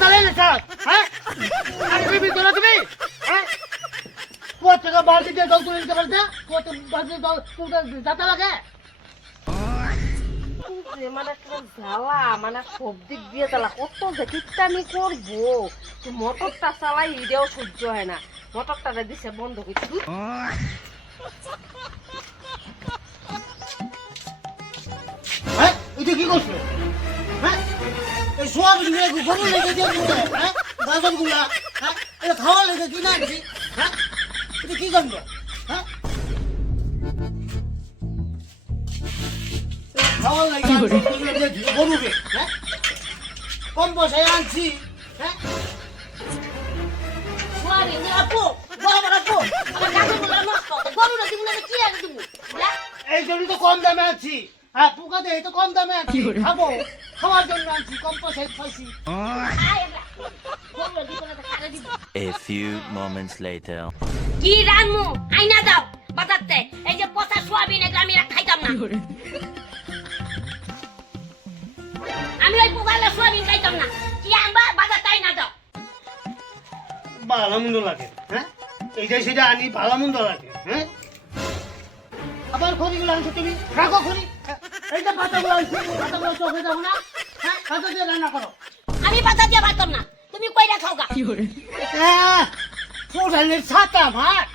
চালাই না স্যার হ্যাঁ আরে বিবি তোরা তুমি হ্যাঁ কত টাকা বালতি দিয়ে জল তুলে নিতে পারতে কত বালতি জল তুলতে যাতা লাগে মানে জ্বালা মানে সব দিক দিয়ে জ্বালা কত যে কিপটামি করবো মোটরটা চালাই এটাও সহ্য হয় না মোটরটা দিছে বন্ধ করছি হ্যাঁ এটা কি করছো হ্যাঁ এই সোয়াবিন গরু লেগে দিয়ে হ্যাঁ গাজর গুলা হ্যাঁ এটা খাওয়া লেগে কি না হ্যাঁ এটা কি করবো হ্যাঁ খাওয়া লেগে গরুকে হ্যাঁ কম পয়সায় আনছি হ্যাঁ সোয়াবিন আপু বাবা আপু আমার গাজরগুলো নষ্ট গরুরা দিব না কি আর দিব এই জন্য তো কম দামে আনছি হ্যাঁ পোকা দিয়ে তো কম দামে আনছি খাবো খাওয়ার জন্য আনছি কম পয়সায় খাইছি A few moments later. কি রানমু আইনা দাও বাজারতে এই যে পচা সোয়াবিন এগুলো আমি খাইতাম না আমি ওই পোকালা সোয়াবিন খাইতাম না কি আনবা বাজারতে আইনা দাও ভালো মন্দ লাগে হ্যাঁ এইটা সেটা আনি ভালো মন্দ লাগে হ্যাঁ আবার খড়িগুলো আনছো তুমি রাখো খড়ি এই যে পাতাগুলো আনছি পাতাগুলো চোখে যাবো না হ্যাঁ পাতা দিয়ে রান্না করো আমি বাজার দিয়ে ভাততাম না তুমি কইরা খাও গা হ্যাঁ ফুটালের ছাতা ভাত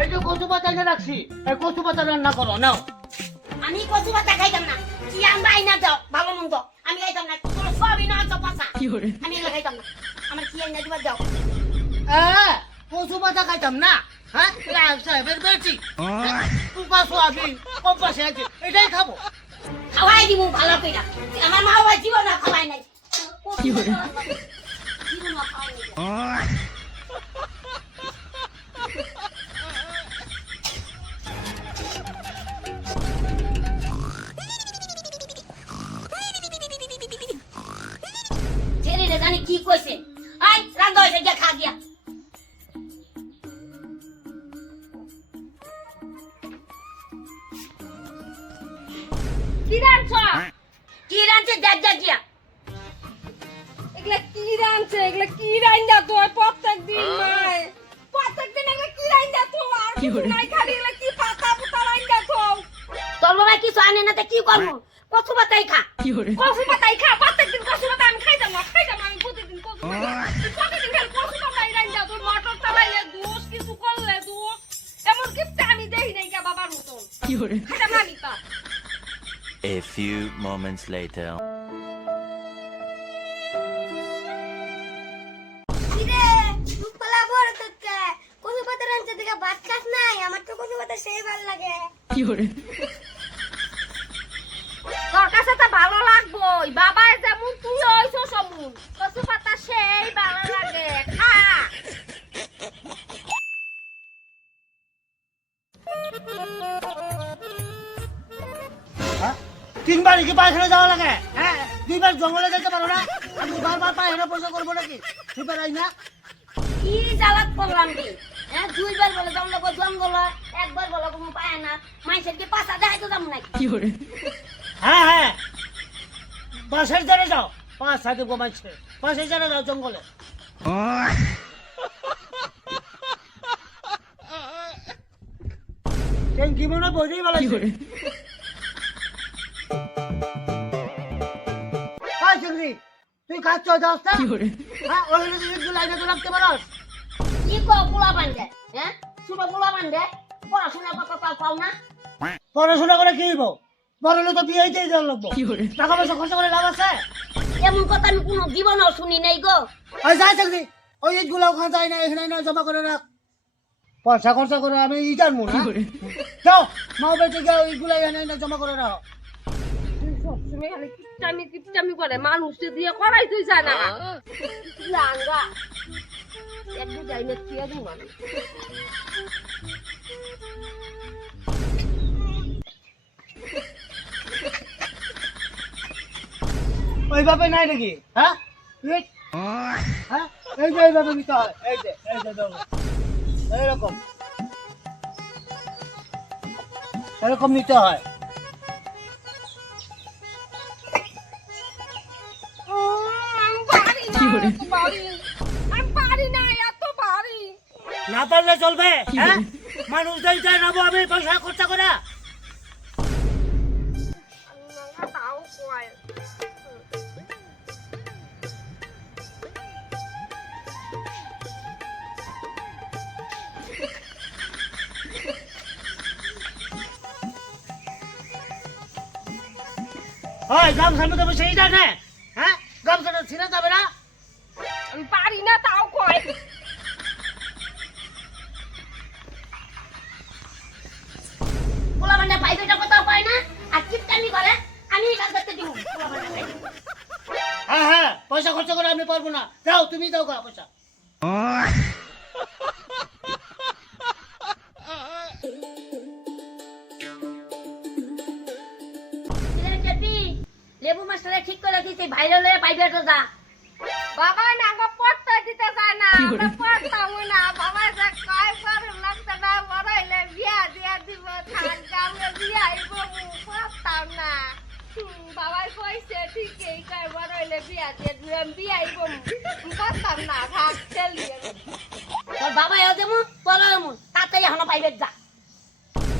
এই যে কচু পাতা যে রাখছি এই কচু পাতা রান্না করো নাও আমি কচু পাতা খাইতাম না কি আনবা আইনা দাও ভালো মন্দ আমি খাইতাম না তোর সোয়াবিন আনছো পচা আমি এগুলো খাইতাম না আমার কি আইনা দিবা দাও হ্যাঁ কচু পাতা খাইতাম না হ্যাঁ সাহেবের বেশি পোকা সোয়াবিন কম পয়সা আছে এটাই খাবো খাওয়াই দিব ভালো কইরা আমার মা বাবা জীবন খাওয়াই নাই জীবন খাওয়াই নাই ছেড়ে রে জানি কি কইছে আই রান্না হইছে যা খা গিয়া কি রাঁধছে যা যা গিয়া এগুলা কি রাঁধছে এগুলা কি রাইন্দা তো প্রত্যেকদিন মাই প্রত্যেকদিন এগুলা কি রাইন্দা তো আর কিছু নাই খালি এগুলা কি পাতা পুতা রাইন্দা তো তোর বাবা কিছু আনে না তে কি করবো কচু পাতাই খা কচু পাতাই খা প্রত্যেকদিন কচু পাতা আমি খাইতাম না আমি প্রতিদিন কচু পাতা প্রতিদিন খালি কচু পাতাই রাইন্দা তোর মটর চালাইলে দোষ কিছু করলে দোষ এমন কিপটা আমি দেখি নাই কা বাবার মতন খাইতাম না আমি তা A few moments later. কিরে দুপলা বড় তোকে কচু পাতা রাঁধতে থেকে ভাত খাস নাই আমার তো কচু পাতা সেই ভালো লাগে তোর কাছে তো ভালো লাগবই বাবা যেমন তুই হইছো সমুন কচু পাতা সেই ভালো লাগে খা হ্যাঁ তিনবার কি পায়খানা যাওয়া লাগে হ্যাঁ দুইবার জঙ্গলে যেতে পারো না আমি বারবার পায়খানা পয়সা করবো নাকি দুইবার আই না কি জ্বালাত করলাম রে হ্যাঁ দুইবার বলে জঙ্গল জঙ্গল একবার বলে কোনো পায় না মাইসের কি পাশা দেখাই তো যাবো নাকি হ্যাঁ হ্যাঁ বাসের জানে যাও 5-7 কমাইছে বাসের জানে যাও জঙ্গলে কি মনে বোঝেই বলেছে তুই খাচ্ছ যাস না হ্যাঁ ওই লাইনে তো রাখতে পারস কি কো পোলা বান্ধে হ্যাঁ ছোট পোলা বান্ধে পড়াশোনা পাও না পড়াশোনা করে কি হইব বড় হলে তো বিয়েই দিয়ে যাওয়া লাগবো টাকা পয়সা খরচ করে লাভ আছে এমন কথা আমি কোনো জীবনেও শুনি নাই গো ওই যাই চাকরি ওই ইটগুলো ওখানে যায় না এখানে না জমা করে রাখ পয়সা খরচা করে আমি ই জানবো না যাও মা বেঁচে গিয়ে ওইগুলো এখানে না জমা করে রাখো সবসময় খালি কিপটামি করে মানুষকে দিয়ে করাই তুই যায় না লাঙ্গা একটু যাই না কি আদু মানে ওইভাবে নাই নাকি হ্যাঁ হ্যাঁ এই যে এইভাবে নিতে হয় এই যে দেখো এরকম এরকম নিতে হয় কি করে পারলে চলবে হ্যাঁ মানুষদের জানাবো আমি পয়সা খরচা করে তাও কয় ওই গামছার মধ্যে বসে এইটা নে হ্যাঁ গামছাটা ছিঁড়ে যাবে না আমি পারি না তাও কয় পোলা বান্না পাইবেটা কোথাও পায় না আর কিপটামি করে আমি এই কাজ করতে দিব পোলা বান্না পাইবে হ্যাঁ হ্যাঁ পয়সা খরচা করে আমি পারবো না যাও তুমি দাও গা পয়সা লেবু মাস্টারে ঠিক করে দিতে ভাইরাল হয়ে পাইবেটা যা বাবা না গো পড়তে দিতে চায় না আমরা পড়তাম না বাবা যে কয় করে লাগতে না বড়াইলে বিয়া দিয়া দিব থাক গামে বিয়া আইব পড়তাম না বাবাই কইছে ঠিকই কয় বড়াইলে বিয়া দিয়ে দিলাম বিয়া আইব পড়তাম না থাক চলিয়ে তোর বাবা এও যেমন তোরা এমন তাতেই এখনো পাইবে যা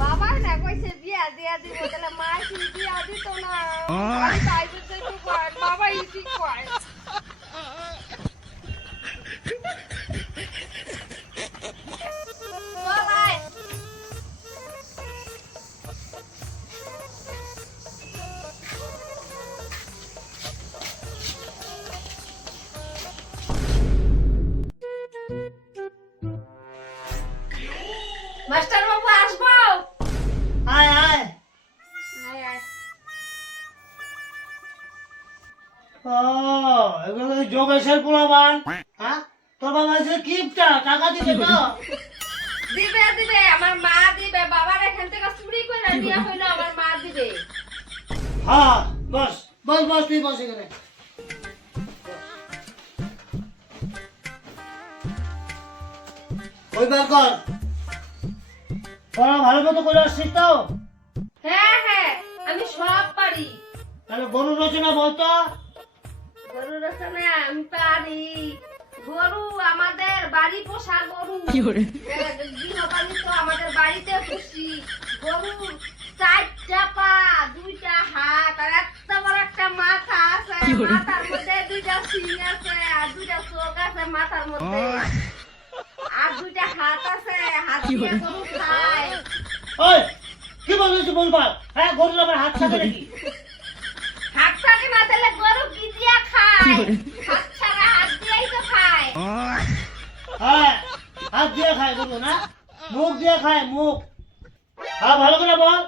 বাবা না কইছে বিয়া দিয়া দিব তাহলে মা কি বিয়া দিত না আমি তাই দিতে কয় বাবা ইতি কয় বাবাই মাস্টার বাবু আসবো আয় আয় আয় আয় ও এগুলো যোগেশের পোলাবান হ্যাঁ তোর বাবা যে কিপটা টাকা দিবে তো দিবে দিবে আমার মা দিবে বাবার এখান থেকে চুরি করে নিয়ে হইলো আমার মা দিবে হ্যাঁ বস বস বস তুই বস এখানে ওইবার কর পড়া ভালো মতো করে আসছিস তো হ্যাঁ হ্যাঁ আমি সব পারি তাহলে গরু রচনা বলতো গরু রচনা আমি পারি গরু আমাদের বাড়ি পোষা গরু গৃহপালিত আমাদের বাড়িতে পুষি গরু 4টা পা 2টা হাত আর এত বড় একটা মাথা আছে মাথার মধ্যে 2টা শিং আছে আর 2টা চোখ আছে মাথার মধ্যে আর 2টা হাত আছে হাত দিয়ে গরু খায় ওই কি বলছিস বলবা হ্যাঁ গরুর আবার হাত থাকে নাকি হাত থাকে না তাহলে গরু কি দিয়া খায় হাত ছাড়া হাত দিয়েই তো খায় হ্যাঁ হাত দিয়ে খায় গরু না মুখ দিয়ে খায় মুখ হ্যাঁ ভালো করে বল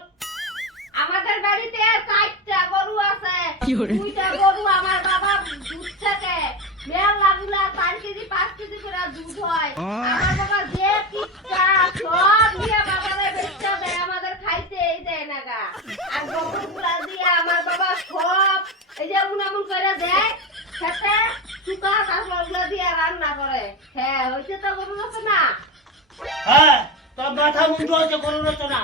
আমাদের বাড়িতে 4টা গরু আছে 2টা গরু আমার বাবা দুধ থাকে মেলা গুলা 4 কেজি 5 কেজি করে দুধ হয় আমার বাবা যে কিটা সব দিয়ে বাবারে বেচতে দেয় আমাদের খাইতেই দেয় না গা আর গরুগুলা দিয়ে আমার বাবা সব এই যে উনামুন করে দেয় খেতে শুকা তারপর ওগুলা দিয়ে রান্না করে হ্যাঁ হয়েছে তো গরু আছে না হ্যাঁ তোর মাথা মুন্ডু হচ্ছে গরু রচনা